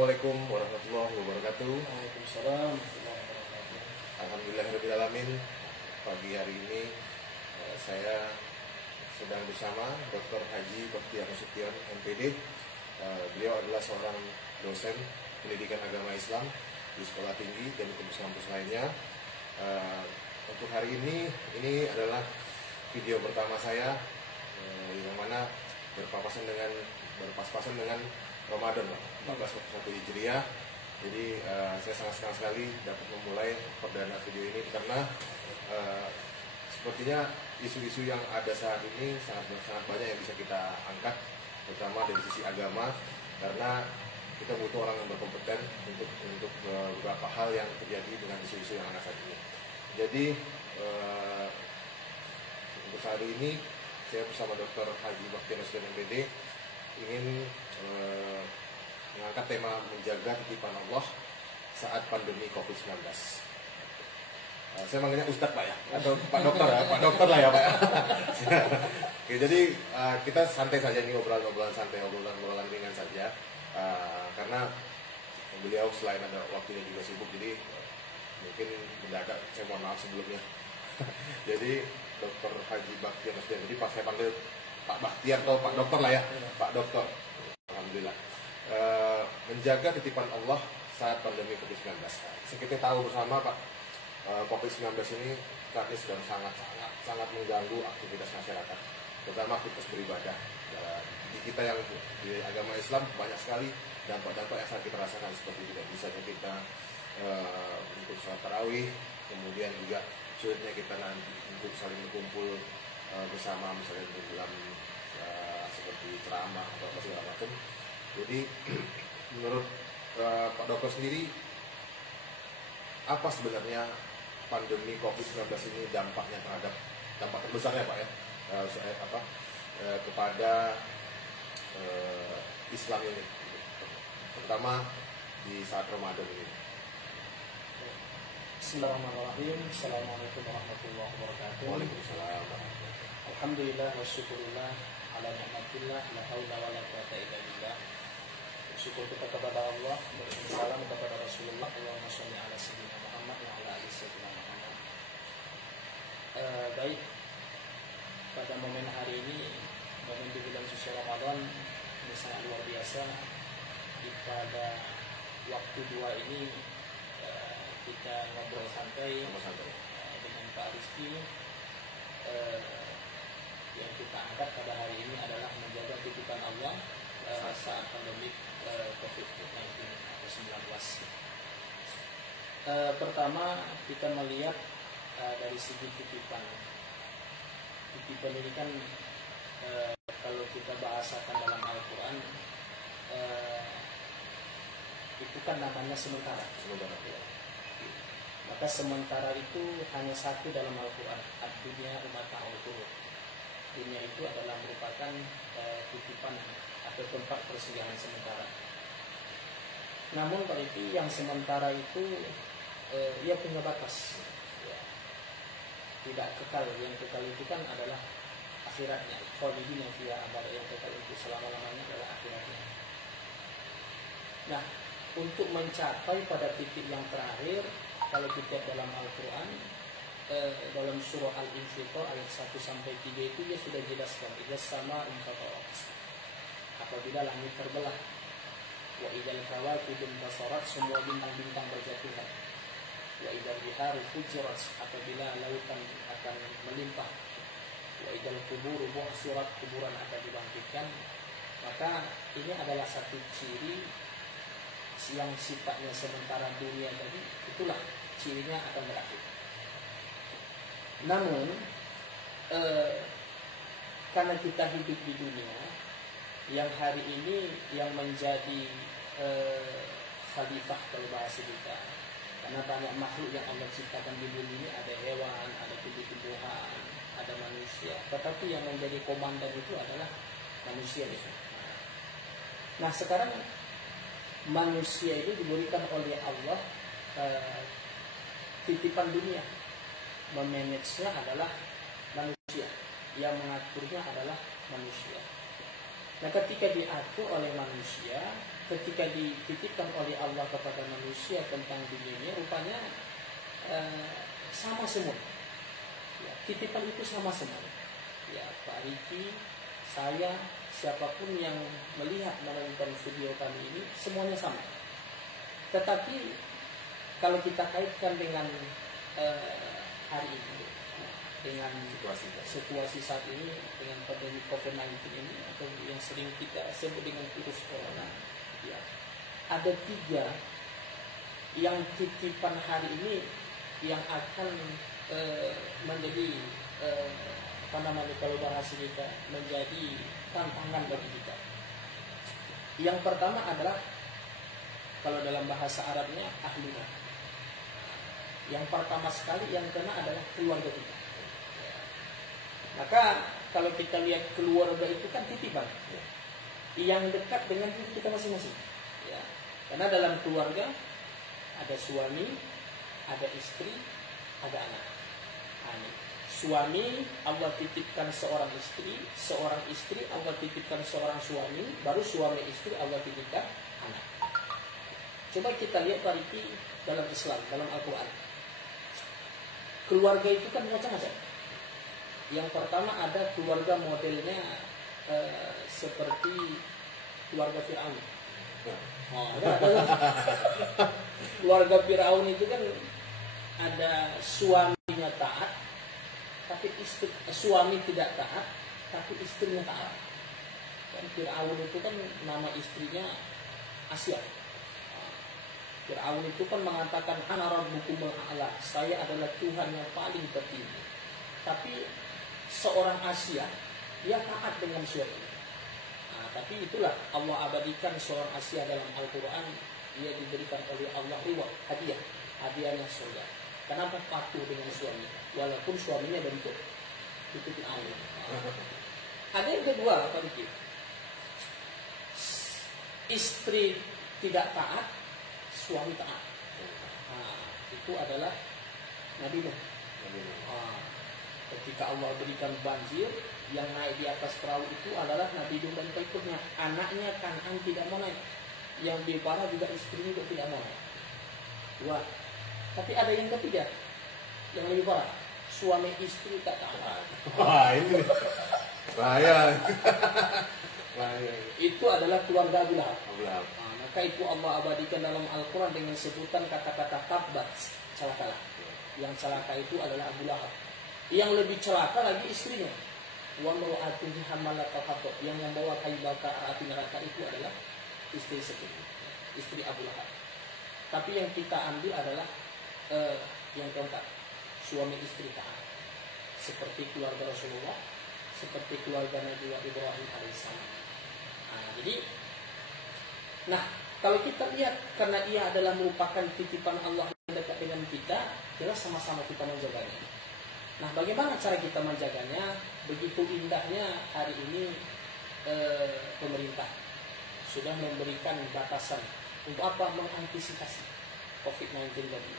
Assalamualaikum warahmatullahi wabarakatuh. Waalaikumsalam warahmatullahi wabarakatuh. Alhamdulillahirrahmanirrahim. Pagi hari ini saya sedang bersama Dr. Haji Baktiar Nasution, MPD. Beliau adalah seorang dosen pendidikan agama Islam di sekolah tinggi dan kampus-kampus lainnya. Untuk hari ini adalah video pertama saya yang mana berpapasan dengan Ramadan 1441 Hijriah. Jadi saya sangat senang sekali dapat memulai perdana video ini karena sepertinya isu-isu yang ada saat ini sangat banyak yang bisa kita angkat, terutama dari sisi agama, karena kita butuh orang yang berkompeten untuk beberapa hal yang terjadi dengan isu-isu yang ada saat ini. Jadi untuk saat ini saya bersama Dr. Haji Baktiar Nasution, MPD, ingin mengangkat tema menjaga titipan Allah saat pandemi COVID-19. Saya manggilnya Ustadz Pak ya, atau Pak Dokter ya, Pak Dokter lah ya Pak. Oke, jadi kita santai saja nih, obrolan santai, obrolan ringan saja, karena beliau selain ada waktunya juga sibuk, jadi mungkin mendadak, saya mohon maaf sebelumnya. Jadi Dr. Haji Baktiar Nasution, jadi pas saya panggil Pak Baktiar atau Pak Dokter lah ya, Pak Dokter. Alhamdulillah. Menjaga titipan Allah saat pandemi COVID-19. Kita tahu bersama Pak, COVID-19 ini saat ini sedang sangat mengganggu aktivitas masyarakat, terutama aktivitas beribadah. Di kita yang di agama Islam banyak sekali dampak-dampak yang sangat kita rasakan, seperti tidak bisa kita untuk sholat tarawih, kemudian juga sulitnya kita nanti untuk saling berkumpul bersama, misalnya dalam seperti ceramah atau apa segala macam. Jadi menurut Pak Dokter sendiri, apa sebenarnya pandemi COVID-19 ini dampaknya terhadap dampak terbesarnya Pak ya, kepada Islam ini, terutama di saat Ramadan ini? Bismillahirrahmanirrahim. Assalamualaikum warahmatullahi wabarakatuh. Waalaikumsalam. Alhamdulillah wa syukurillah ala ni'matillah, la haula wa la quwata illa billah. Syukur kita kepada Allah, bersalam kepada Rasulullah, Allahumma sholli ala sayyidina Muhammad wa ala ali sayyidina Muhammad. Baik, pada momen hari ini, momen di bulan suci Ramadan, ini sangat luar biasa. Pada waktu dua ini kita ngobrol santai dengan Pak Rizky. Yang kita angkat pada hari ini adalah menjaga titipan Allah saat pandemi COVID-19 atau 19. Pertama, kita melihat dari segi titipan. Titipan ini kan kalau kita bahasakan dalam Al-Quran, itu kan namanya sementara. Maka sementara itu hanya satu dalam Al-Quran, ad-dunya umata'ul qurub. Dunia itu adalah merupakan titipan atau tempat persinggahan sementara. Namun berarti yang sementara itu ia punya batas, tidak kekal. Yang kekal itu kan adalah akhiratnya. Khalidina fiha abada, yang kekal itu selama-lamanya adalah akhiratnya. Nah, untuk mencapai pada titik yang terakhir, kalau kita dalam Al-Quran, dalam surah Al-Infitor ayat 1-3 itu dia sudah jelaskan, idza sama infatarat, apabila langit terbelah, wa idzal kawakib intasarat, semua bintang-bintang berjatuhan, wa idzal biharu fujirat, apabila lautan akan melimpah, wa idzal quburu bu'sirat, kuburan akan dibangkitkan. Maka ini adalah satu ciri yang sifatnya sementara dunia tadi, itulah cirinya akan berakhir. Namun karena kita hidup di dunia yang hari ini yang menjadi khalifah kalau bahasa kita, karena banyak makhluk yang Allah ciptakan di bumi ini, ada hewan, ada tumbuh-tumbuhan, ada manusia, tetapi yang menjadi komandan itu adalah manusia itu. Nah, sekarang manusia itu diberikan oleh Allah titipan dunia. Memanagenya adalah manusia, yang mengaturnya adalah manusia. Nah, ketika diatur oleh manusia, ketika dititipkan oleh Allah kepada manusia tentang dunianya, rupanya sama semua. Ya, titipan itu sama semua. Ya, Pak Riki, saya, siapapun yang melihat menonton video kami ini, semuanya sama. Tetapi kalau kita kaitkan dengan hari ini, dengan situasi saat ini, dengan pandemi COVID-19 ini, atau yang sering kita sebut dengan virus corona, ya, ada 3 yang titipan hari ini yang akan menjadi kalau bahasa kita, menjadi tantangan bagi kita. Yang pertama adalah, kalau dalam bahasa Arabnya, ahluna. Yang pertama sekali yang kena adalah keluarga kita. Maka kalau kita lihat keluarga itu kan titipan, yang dekat dengan diri kita masing-masing. Ya. Karena dalam keluarga ada suami, ada istri, ada anak. Suami Allah titipkan seorang istri Allah titipkan seorang suami, baru suami istri Allah titipkan anak. Coba kita lihat Pak Riki, dalam Islam, dalam Al-Quran, keluarga itu kan macam-macam. Yang pertama ada keluarga modelnya seperti keluarga Fir'aun. Keluarga Fir'aun itu kan ada suaminya taat, tapi suami tidak taat, tapi istrinya taat. Dan Fir'aun itu kan nama istrinya Asia. Fir'aun itu kan mengatakan ana rabbukumul a'la, saya adalah Tuhan yang paling tertinggi. Tapi seorang Asia, dia taat dengan suami. Tapi itulah Allah abadikan seorang Asia dalam Al-Quran. Dia diberikan oleh Allah reward, hadiahnya surga. Kenapa? Patuh dengan suami, walaupun suaminya bentuk itu air. Ada yang kedua, Pak Diki, istri tidak taat, suami taat. Itu adalah Nabi Nuh. Ketika Allah berikan banjir, yang naik di atas perahu itu adalah Nabi Nuh dan pengikutnya. Anaknya Kan'an tidak mau naik, yang lebih parah juga istrinya juga tidak mau naik. Wah, tapi ada yang ketiga, yang lebih parah, suami istri tak taat. Wah, ini bahaya. Itu adalah keluarga Abu Lahab. Maka itu Allah abadikan dalam Al-Quran dengan sebutan kata-kata tabbat, celakalah. Yang celaka itu adalah Abu Lahab. Yang lebih celaka lagi istrinya. Wa mar'atun hammalatal hatab, yang membawa kayu bakar api neraka itu adalah istri istri Abu Lahab. Tapi yang kita ambil adalah yang keempat, suami istri taat, seperti keluarga Rasulullah, seperti keluarga Nabi Ibrahim alaihissalam. Kalau kita lihat, karena ia adalah merupakan titipan Allah yang dekat dengan kita, jelas sama-sama kita menjaganya. Nah, bagaimana cara kita menjaganya? Begitu indahnya hari ini pemerintah sudah memberikan batasan untuk apa? Mengantisipasi COVID-19 tadi.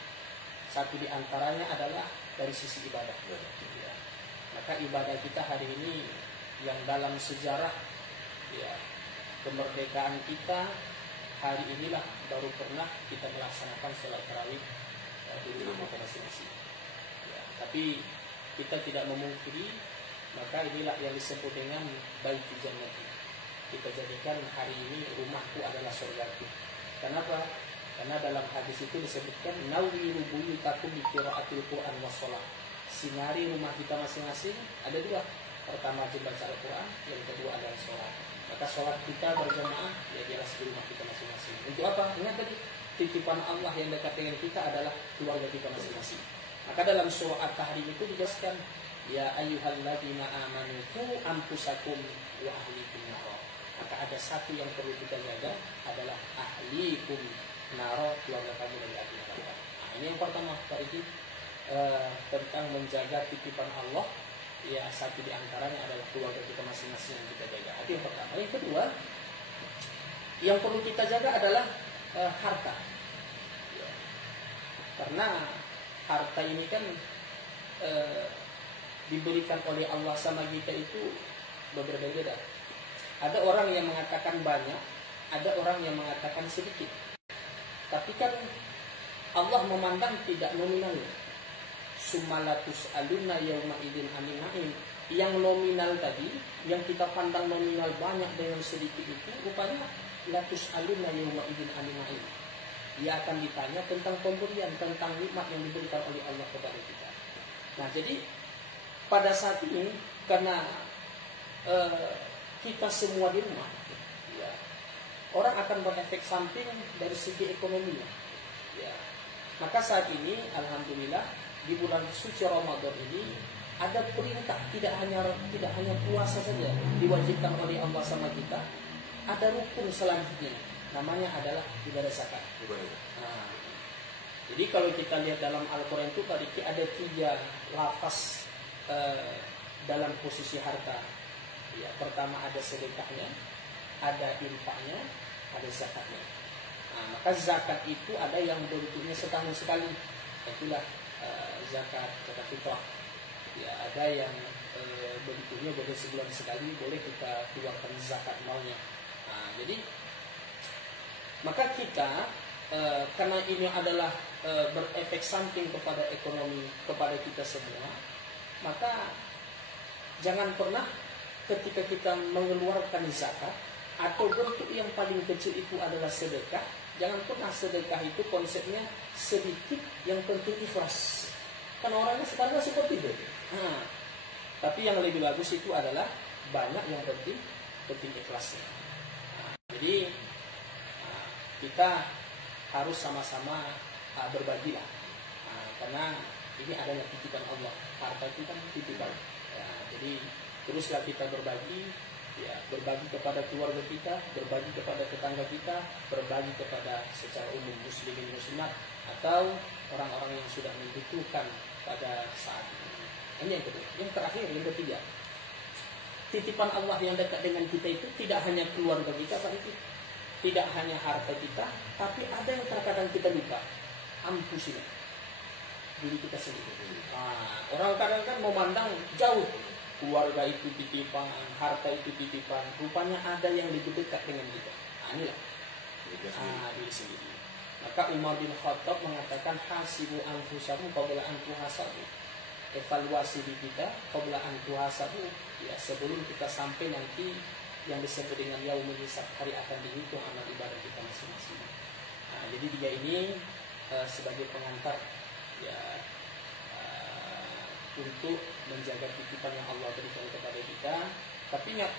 Satu di antaranya adalah dari sisi ibadah. Ya. Maka ibadah kita hari ini yang dalam sejarah ya, kemerdekaan kita, hari inilah baru pernah kita melaksanakan sholat tarawih di rumah masing-masing. Ya, tapi kita tidak memungkiri, maka inilah yang disebut dengan Baitul Jannati. Kita jadikan hari ini rumahku adalah surgaku. Kenapa? Karena dalam hadis itu disebutkan nawwiru buyutakum bi qiraatil Qur'an was shalah. Sinari rumah kita masing-masing ada 2. Pertama membaca Al-Qur'an, yang kedua adalah sholat. Maka sholat kita berjamaah ya jelas di rumah kita masing-masing. Untuk apa? Ingat tadi, titipan Allah yang dekat dengan kita adalah keluarga kita masing-masing. Maka dalam surah At-Tahrim itu dijelaskan, ya ayyuhalladzina amanu qu anfusakum wa ahlikum nar. Maka ada satu yang perlu kita jaga adalah ahlikum nar, keluarga kamu dari api neraka. Ini yang pertama, Pak Riki, tentang menjaga titipan Allah. Ya, satu di antaranya adalah keluarga kita masing-masing yang kita jaga. Itu yang pertama. Yang kedua, yang perlu kita jaga adalah harta. Ya. Karena harta ini kan diberikan oleh Allah sama kita itu berbeda-beda. Ada orang yang mengatakan banyak, ada orang yang mengatakan sedikit. Tapi kan Allah memandang tidak nominalnya. Sumalatus aluna yauma idin animain. Yang nominal tadi, yang kita pandang nominal banyak dengan sedikit itu, rupanya latus aluna yauma idin animain. Dia akan ditanya tentang pemberian, tentang nikmat yang diberikan oleh Allah kepada kita. Nah, jadi pada saat ini karena kita semua di rumah, ya, orang akan berefek samping dari segi ekonominya. Ya. Maka saat ini, alhamdulillah, di bulan suci Ramadan ini ada perintah tidak hanya puasa saja diwajibkan oleh Allah sama kita, ada rukun selanjutnya, namanya adalah ibadah zakat. Nah, jadi kalau kita lihat dalam Al-Quran itu tadi ada 3 lafaz dalam posisi harta. Ya, pertama ada sedekahnya, ada infaknya, ada zakatnya. Nah, maka zakat itu ada yang bentuknya setahun sekali, itulah zakat fitrah. Ya, ada yang bentuknya boleh sebulan sekali, boleh kita keluarkan zakat malnya. Nah, jadi maka kita karena ini adalah berefek samping kepada ekonomi kepada kita semua, maka jangan pernah ketika kita mengeluarkan zakat atau bentuk yang paling kecil itu adalah sedekah, jangan pernah sedekah itu konsepnya sedikit yang penting ikhlas. Kan orangnya sekarang seperti itu. Nah, tapi yang lebih bagus itu adalah banyak yang penting ikhlasnya. Nah, jadi kita harus sama-sama berbagilah. Nah, karena ini adanya titipan Allah. Harta itu kan titipan. Ya, jadi teruslah kita berbagi, ya, berbagi kepada keluarga kita, berbagi kepada tetangga kita, berbagi kepada secara umum muslimin muslimat atau orang-orang yang sudah membutuhkan pada saat ini. Ini yang kedua. Yang terakhir, yang ketiga, titipan Allah yang dekat dengan kita itu tidak hanya keluarga kita, Pak, itu tidak hanya harta kita, tapi ada yang terkadang kita lupa, ampusnya diri kita sendiri. Nah, orang kadang kan memandang jauh, keluarga itu titipan, harta itu titipan. Rupanya ada yang lebih dekat dengan kita. Nah, inilah diri sendiri. Maka Umar bin Khattab mengatakan hasibu anfusakum qabla an tuhasabu. Evaluasi diri kita qabla an tuhasabu. Ya, sebelum kita sampai nanti yang disebut dengan yaumul hisab, hari akan dihitung amal ibadah kita masing-masing. Nah, jadi dia ini sebagai pengantar, ya, untuk menjaga titipan yang Allah berikan kepada kita. Tapi ingat,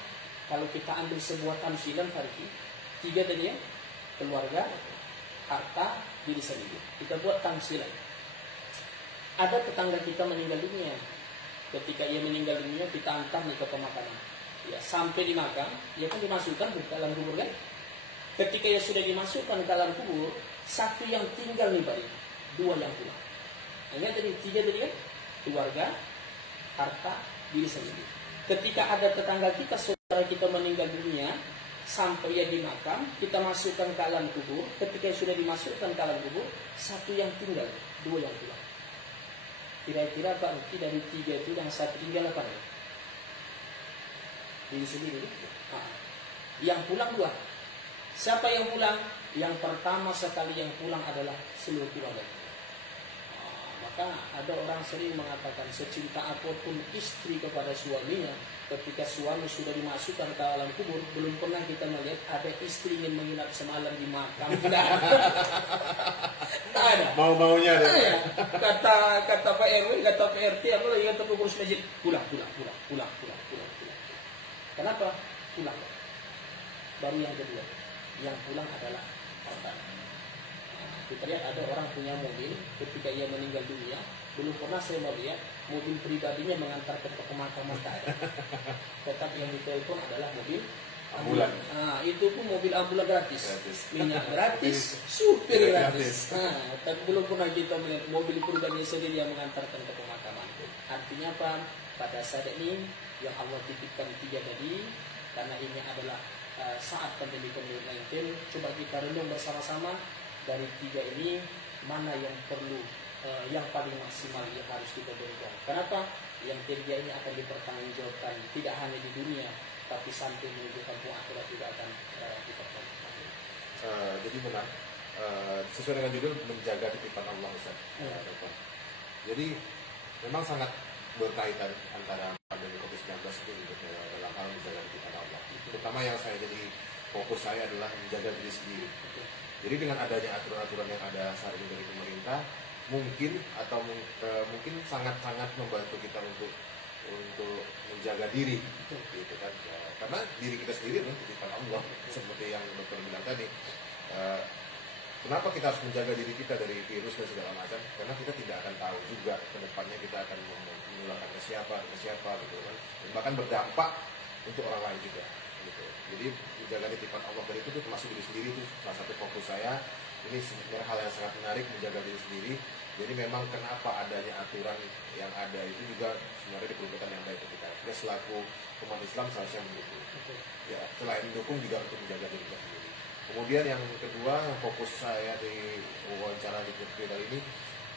kalau kita ambil sebuah tamsilan Fariki, 3 tadi ya, keluarga, harta, diri sendiri. Kita buat tamsilan. Ada tetangga kita meninggal dunia. Ketika ia meninggal dunia, kita antar ke pemakaman. Ya, sampai di makam, ia kan dimasukkan ke dalam kubur kan. Ketika ia sudah dimasukkan ke dalam kubur, 1 yang tinggal nih Pak, 2 yang pulang. Ingat tadi 3 tadi kan? Keluarga, harta, diri sendiri. Ketika ada tetangga kita, saudara kita meninggal dunia, sampai ia di makam, kita masukkan ke alam kubur. Ketika sudah dimasukkan ke alam kubur, 1 yang tinggal, 2 yang pulang. Kira-kira Pak Ruki dari 3 itu yang 1 tinggal apa? Diri sendiri. Nah, yang pulang 2. Siapa yang pulang? Yang pertama sekali yang pulang adalah seluruh keluarga. Maka ada orang sering mengatakan secinta apapun istri kepada suaminya, ketika suami sudah dimasukkan ke alam kubur, belum pernah kita melihat ada istri yang menginap semalam di makam. Tidak ada. Mau-maunya ada. Ya. Kata Pak RW, kata Pak RT, apa lagi kata pengurus masjid, pulang. Kenapa? Pulang. Baru yang kedua, yang pulang adalah harta. Kita lihat ada orang punya mobil, ketika ia meninggal dunia, belum pernah saya melihat mobil pribadinya mengantarkan ke pemakaman, tak ada. Tetap yang ditelepon adalah mobil ambulan. Nah, itu pun mobil ambulan gratis. Minyak gratis, supir gratis. Nah, tapi belum pernah kita melihat mobil pribadinya sendiri yang mengantarkan ke pemakaman. Artinya apa? Pada saat ini yang Allah titipkan 3 tadi, karena ini adalah saat pandemi COVID-19, coba kita renung bersama-sama. Dari 3 ini mana yang perlu, yang paling maksimal yang harus kita berikan. Kenapa? Yang 3 ini akan dipertanggungjawabkan tidak hanya di dunia, tapi sampai menuju kampung akhirat juga akan difakkan. Jadi benar, sesuai dengan judul menjaga titipan Allah, Ustaz. Dokter. Jadi memang sangat berkaitan antara pandemi COVID-19 itu dalam hal menjaga titipan Allah. Terutama yang saya jadi fokus saya adalah menjaga diri sendiri. Jadi dengan adanya aturan-aturan yang ada saat ini dari pemerintah, mungkin sangat-sangat membantu kita untuk menjaga diri, gitu kan? Ya, karena diri kita sendiri adalah titipan Allah, seperti yang dokter bilang tadi. Kenapa kita harus menjaga diri kita dari virus dan segala macam? Karena kita tidak akan tahu juga ke depannya kita akan menularkan ke siapa, gitu kan? Dan bahkan berdampak untuk orang lain juga. Gitu. Jadi menjaga titipan Allah dari itu termasuk diri sendiri, itu salah satu fokus saya. Ini sebenarnya hal yang sangat menarik, menjaga diri sendiri. Jadi memang kenapa adanya aturan yang ada itu juga sebenarnya diperlukan yang baik ketika kita selaku umat Islam seharusnya mendukung. Ya, selain mendukung juga untuk menjaga diri kita sendiri. Kemudian yang kedua, fokus saya di wawancara di kali ini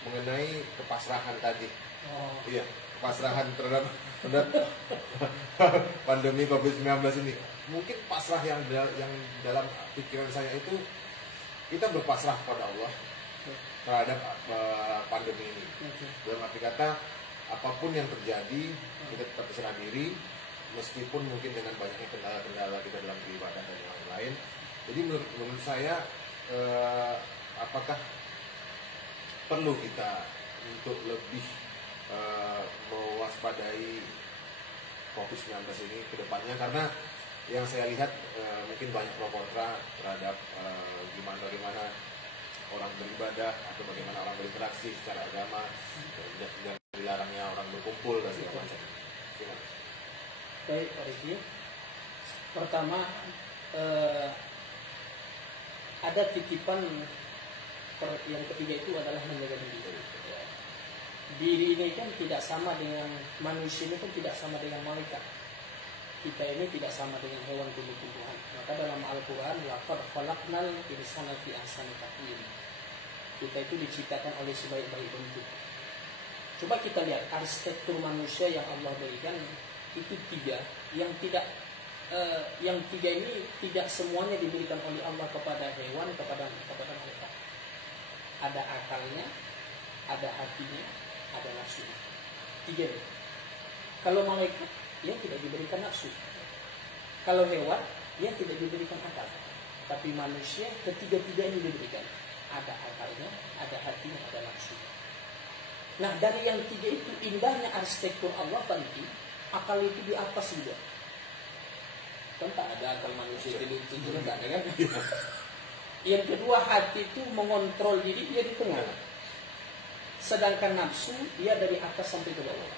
mengenai kepasrahan tadi. Iya, kepasrahan terhadap pandemi COVID-19 ini. Mungkin pasrah yang dalam pikiran saya itu kita berpasrah pada Allah terhadap pandemi ini. Dalam arti kata, apapun yang terjadi, kita tetap berserah diri, meskipun mungkin dengan banyaknya kendala-kendala kita dalam beribadah dan yang lain. Jadi menurut saya, apakah perlu kita untuk lebih mewaspadai COVID-19 ini ke depannya? Karena yang saya lihat mungkin banyak pro kontra terhadap bagaimana orang beribadah atau bagaimana orang berinteraksi secara agama, dan dilarangnya orang berkumpul dan segala macam. Baik, Pak Riki. Pertama, ada titipan yang ketiga itu adalah menjaga diri. Diri ini kan tidak sama dengan manusia, ini pun tidak sama dengan malaikat. Kita ini tidak sama dengan hewan tumbuh-tumbuhan. Maka dalam Al-Quran, laqad khalaqnal insana fi ahsani taqwim. Kita itu diciptakan oleh sebaik-baik bentuk. Coba kita lihat arsitektur manusia yang Allah berikan itu tiga, yang tiga ini tidak semuanya diberikan oleh Allah kepada hewan, kepada malaikat. Ada akalnya, ada hatinya, ada nafsunya. Tiga ini. Kalau malaikat, dia tidak diberikan nafsu. Kalau hewan, dia tidak diberikan akal. Tapi manusia, ketiga-tiga ini diberikan. Ada akalnya, ada hatinya, ada nafsu. Nah, dari yang tiga itu indahnya arsitektur Allah tadi, akal itu di atas juga. Kan tak ada akal manusia itu tak ada kan? Yang kedua, hati itu mengontrol diri, dia di tengah. Sedangkan nafsu, dia dari atas sampai ke bawah.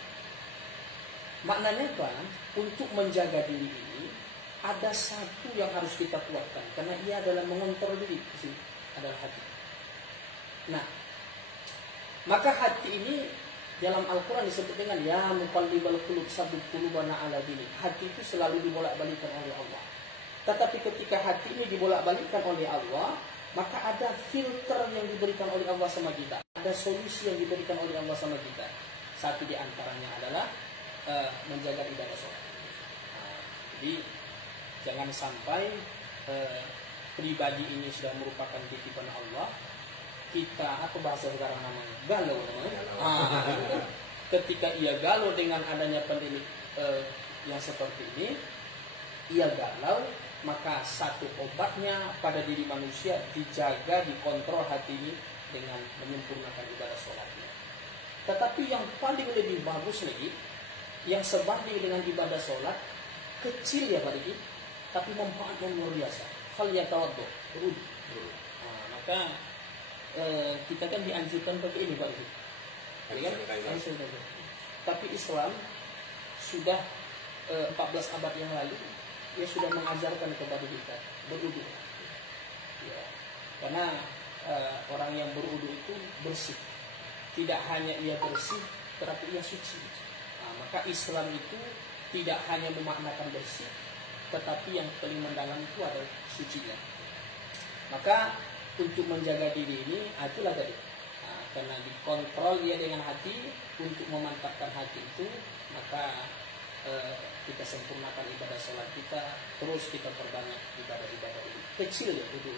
Maknanya apa? Untuk menjaga diri ini, ada satu yang harus kita kuatkan. Karena ia adalah mengontrol diri. Di sini adalah hati. Nah, maka hati ini dalam Al-Quran disebut dengan ya muqallibal qulub sabbit qulubana ala dini. Hati itu selalu dibolak-balikkan oleh Allah. Tetapi ketika hati ini dibolak-balikkan oleh Allah, maka ada filter yang diberikan oleh Allah sama kita. Ada solusi yang diberikan oleh Allah sama kita. Satu di antaranya adalah menjaga ibadah sholat. Jadi jangan sampai pribadi ini sudah merupakan titipan Allah. Kita, apa bahasa sekarang namanya? Galau namanya. Ketika ia galau dengan adanya pandemi yang seperti ini, ia galau, maka satu obatnya pada diri manusia dijaga, dikontrol hati ini dengan menyempurnakan ibadah sholatnya. Tetapi yang paling lebih bagus lagi, yang sebanding dengan ibadah sholat, kecil ya Pak Diki, tapi manfaatnya luar biasa. Fal yatawaddo, berwudu. Maka kita kan dianjurkan pakai ini Pak Diki. Ya kan? Tapi Islam sudah 14 abad yang lalu, dia sudah mengajarkan kepada kita berwudu. Ya. Karena orang yang berwudu itu bersih. Tidak hanya ia bersih, tetapi ia suci. Maka Islam itu tidak hanya memaknakan bersih, tetapi yang paling mendalam itu adalah sucinya. Maka untuk menjaga diri ini, itulah tadi. Karena dikontrol dia dengan hati, untuk memantapkan hati itu, maka kita sempurnakan ibadah sholat kita, terus kita perbanyak ibadah-ibadah ini. Kecil ya itu,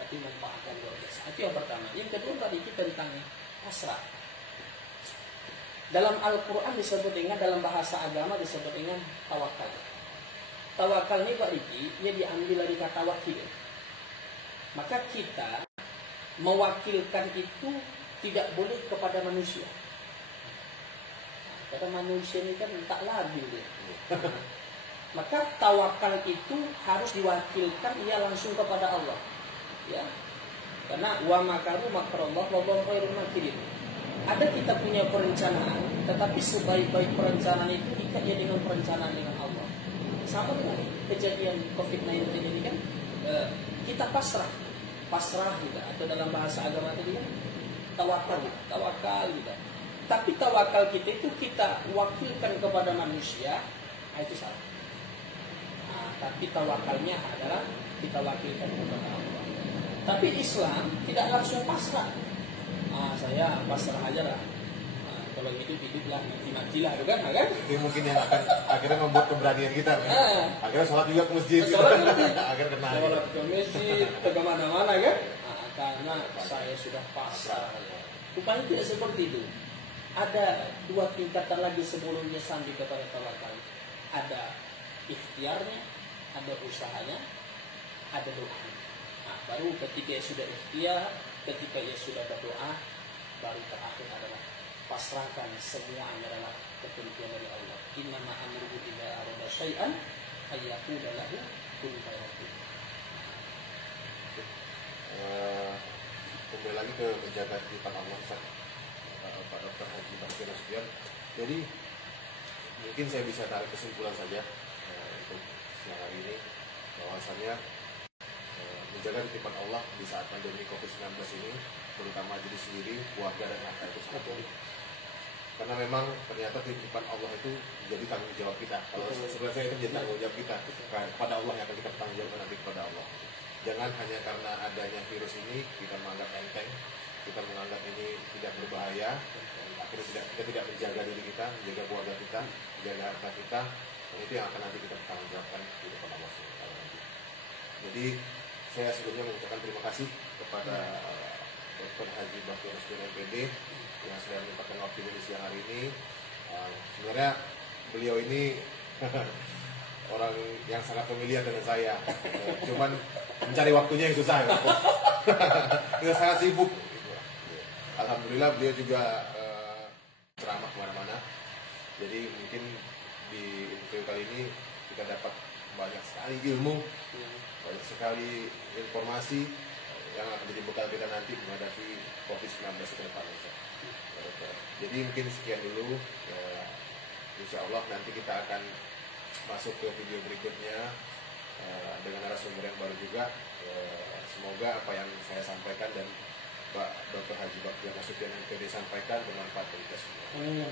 tapi manfaatnya luar biasa. Itu yang pertama. Yang kedua tadi kita tentang pasrah. Dalam Al-Quran disebut dengan, dalam bahasa agama disebut dengan tawakal. Tawakal ini Pak Riki, ia diambil dari kata wakil. Maka kita mewakilkan itu tidak boleh kepada manusia. Karena manusia ini kan tak labil dia. Maka tawakal itu harus diwakilkan ia langsung kepada Allah. Ya. Karena wa makaru makrallah wallahu khairul makirin. Ada kita punya perencanaan, tetapi sebaik-baik perencanaan itu dikaitkan dengan perencanaan dengan Allah. Sama dengan kejadian COVID-19 ini kan, kita pasrah gitu, atau dalam bahasa agama tadi kan tawakal gitu. Tapi tawakal kita itu kita wakilkan kepada manusia, itu salah. Tapi tawakalnya adalah kita wakilkan kepada Allah. Tapi Islam tidak langsung pasrah. Saya pasrah aja lah. Kalau hiduplah, mati-matilah, kan? Itu mungkin yang akan akhirnya membuat keberanian kita. Akhirnya sholat juga ke masjid. Akhirnya kena. Sholat ke masjid, ke kemana-mana kan? Karena saya sudah pasrah. Rupanya tidak seperti itu. Ada dua tingkatan lagi sebelumnya sampai kepada tawakal. Ada ikhtiarnya, ada usahanya, ada doanya. Baru ketika ia sudah ikhtiar, ketika ia sudah berdoa, baru terakhir adalah pasrahkan semuanya adalah ketentuan dari Allah. Innama amruhu idza arada syai'an ayyaqula lahu kun fayakun. Kembali lagi ke menjaga titipan Allah, Pak Dr. Haji Bakti Nasution. Jadi mungkin saya bisa tarik kesimpulan saja untuk siang hari ini, bahwasannya menjaga titipan Allah di saat pandemi COVID-19 ini, terutama diri sendiri, keluarga dan harta itu sangat penting. Karena memang ternyata titipan Allah itu menjadi tanggung jawab kita. Kalau sebenarnya itu menjadi tanggung jawab kita, kepada Allah yang akan kita bertanggung jawab nanti kepada Allah. Jangan hanya karena adanya virus ini kita menganggap enteng, kita menganggap ini tidak berbahaya, dan akhirnya kita tidak menjaga diri kita, menjaga keluarga kita, menjaga harta kita, dan itu yang akan nanti kita bertanggung jawabkan di depan Allah SWT. Jadi saya sebelumnya mengucapkan terima kasih kepada Dr. Haji Bakti Nasution MPD yang sudah menyempatkan waktu di siang hari ini. Sebenarnya beliau ini orang yang sangat familiar dengan saya, cuman mencari waktunya yang susah. Dia sangat sibuk. Alhamdulillah beliau juga ceramah kemana-mana. Jadi mungkin di interview kali ini kita dapat banyak sekali ilmu, banyak sekali informasi yang akan menjadi bekal kita nanti menghadapi COVID-19 ke depan. Jadi mungkin sekian dulu. Insya Allah nanti kita akan masuk ke video berikutnya dengan narasumber yang baru juga. Semoga apa yang saya sampaikan dan Pak Dr. Haji Bakti Nasution MPD sampaikan bermanfaat bagi kita semua.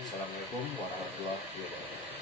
Assalamualaikum warahmatullahi wabarakatuh.